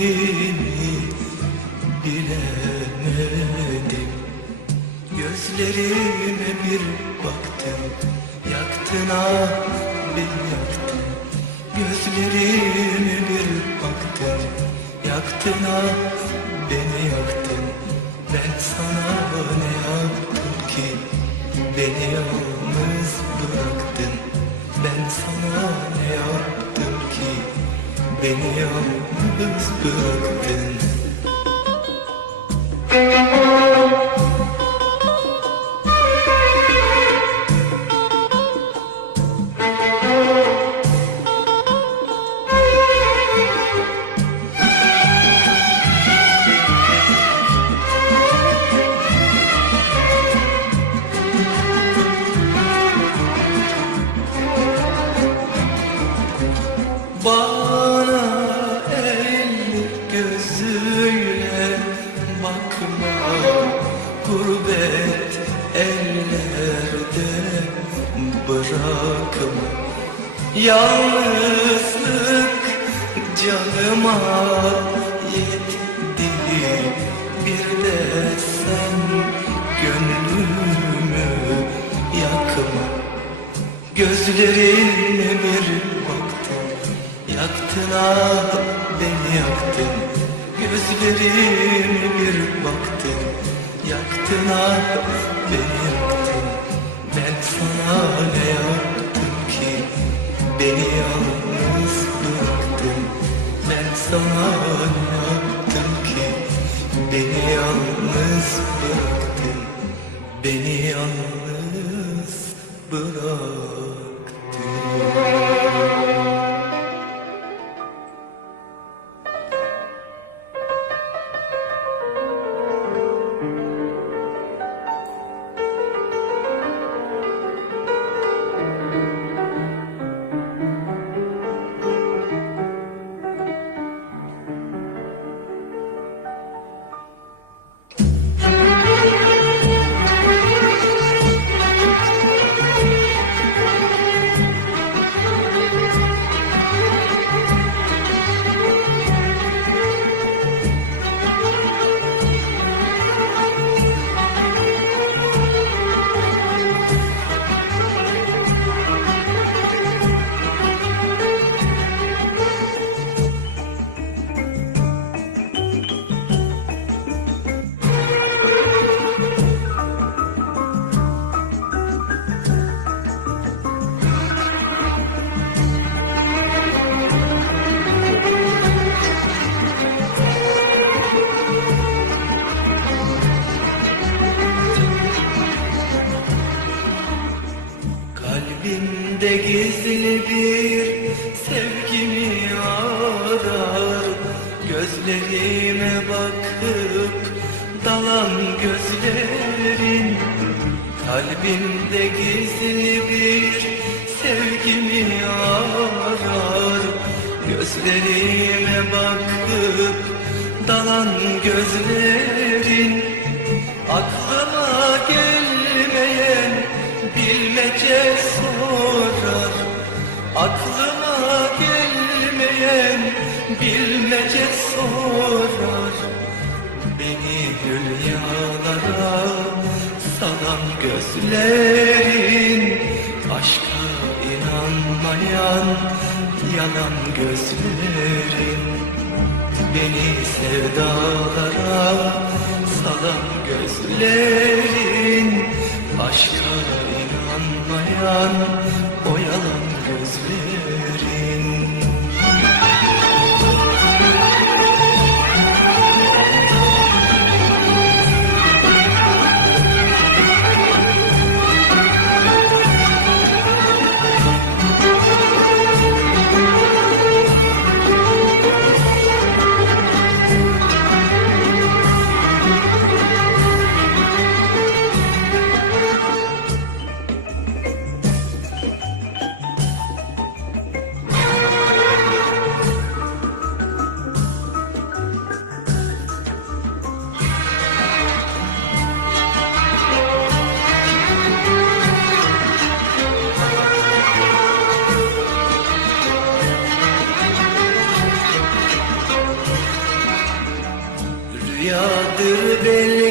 Kıymetini bilemedim. Gözlerime bir baktım Yaktın ah beni yaktın. Gözlerime bir baktım Yaktın ah beni yaktın. Ben sana ne yaptım ki Beni yalnız bıraktın Beni yalnız bıraktın Gözlerine bir baktım. Yaktın ah beni yaktın. Gözlerine bir baktım. Yaktın ah gözlerin Kalbimde gizli bir sevgimi arar. Gözlerime bakıp dalan gözlerin Aklıma gelmeyen bilmece sorar. Aklıma gelmeyen bilmece sorar. Beni hülyalara salan gözlerin Aşka inanmayan yalan gözlerin. Beni sevdalara salan gözlerin Aşka inanmayan o yalan gözlerin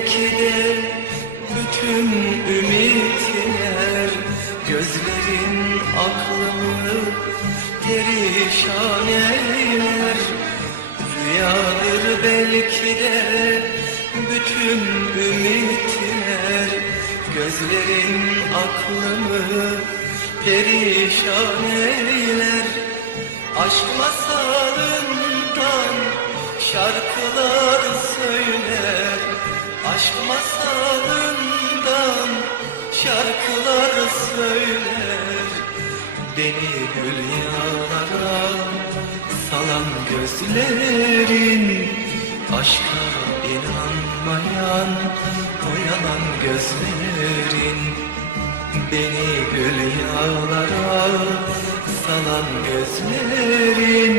belki de bütün ümitler Gözlerin aklımı perişan eyler. Rüyadır belki de bütün ümitler Gözlerin aklımı perişan eyler. Aşk masalından şarkılar söyler Aşk masalından şarkılar söyler. Beni hülyalara salan gözlerin Aşka inanmayan o yalan gözlerin. Beni hülyalara salan gözlerin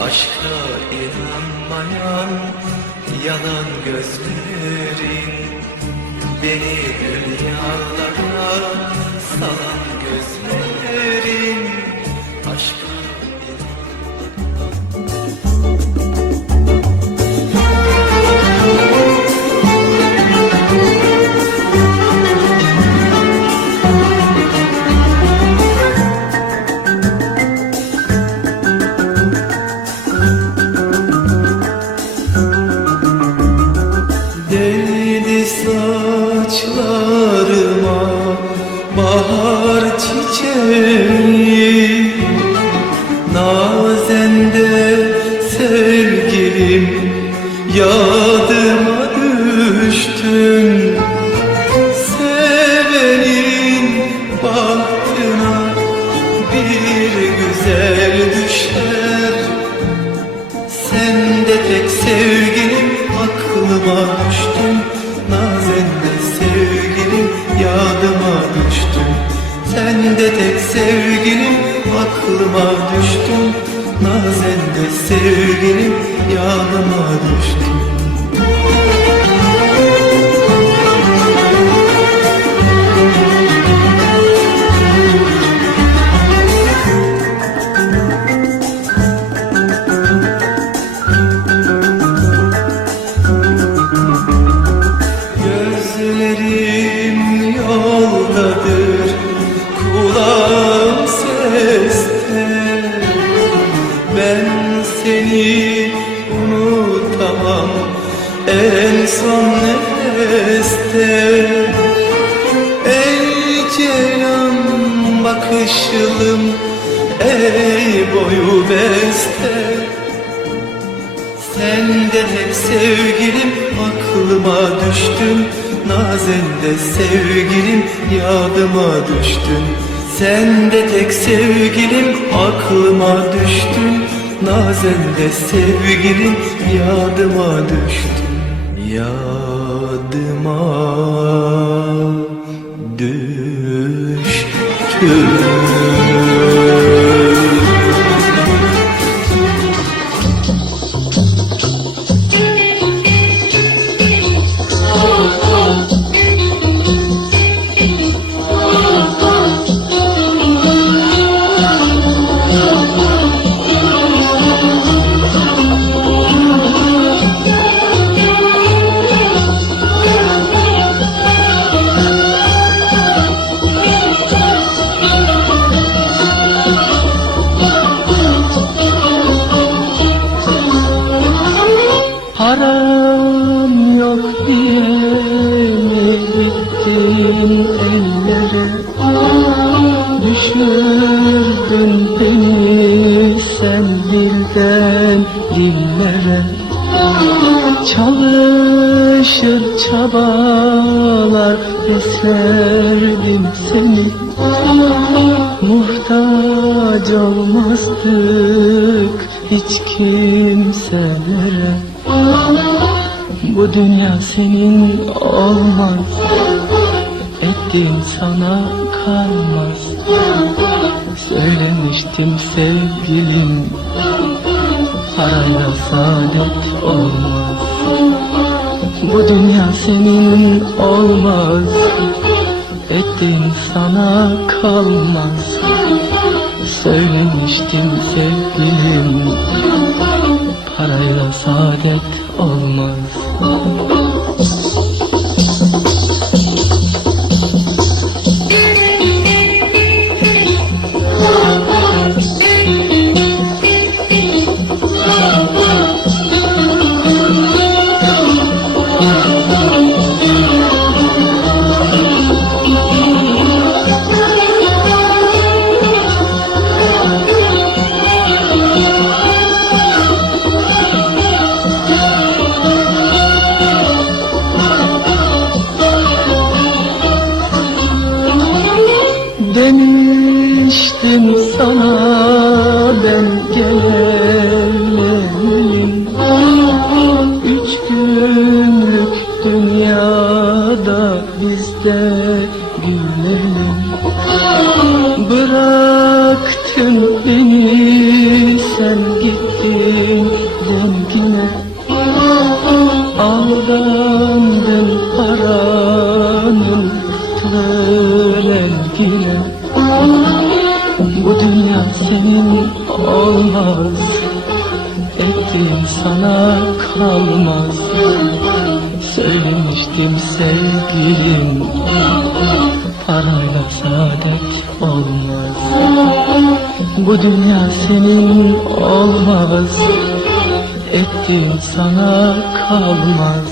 Aşka inanmayan yalan gözlerin Beni hülyalara salan gözlerin Aşka yadıma düştün aklıma düştün Nazende sevgilim yadıma düştün sen de hep sevgilim aklıma düştün. Nazende sevgilim yadıma düştün. Sen de tek sevgilim aklıma düştün. Nazende sevgilim yadıma düştün. Yadıma düştün Düşürdün beni sen dilden Çalışır çabalar beslerdim seni. Muhtaç olmazdık hiç kimselere. Bu dünya senin olmaz Ettiğin sana kalmaz Söylemiştim sevgilim. Parayla saadet olmaz. Bu dünya senin olmaz. Ettiğin sana kalmaz. Söylemiştim sevgilim. Parayla saadet olmaz senin olmaz. Ettiğin sana kalmaz. Söylemiştim sevgilim. Parayla saadet olmaz. Bu dünya senin olmaz. Ettiğin sana kalmaz.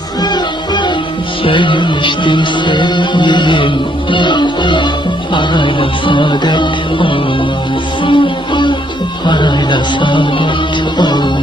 Söylemiştim sevgilim. Parayla saadet olmaz Parayla saadet olmaz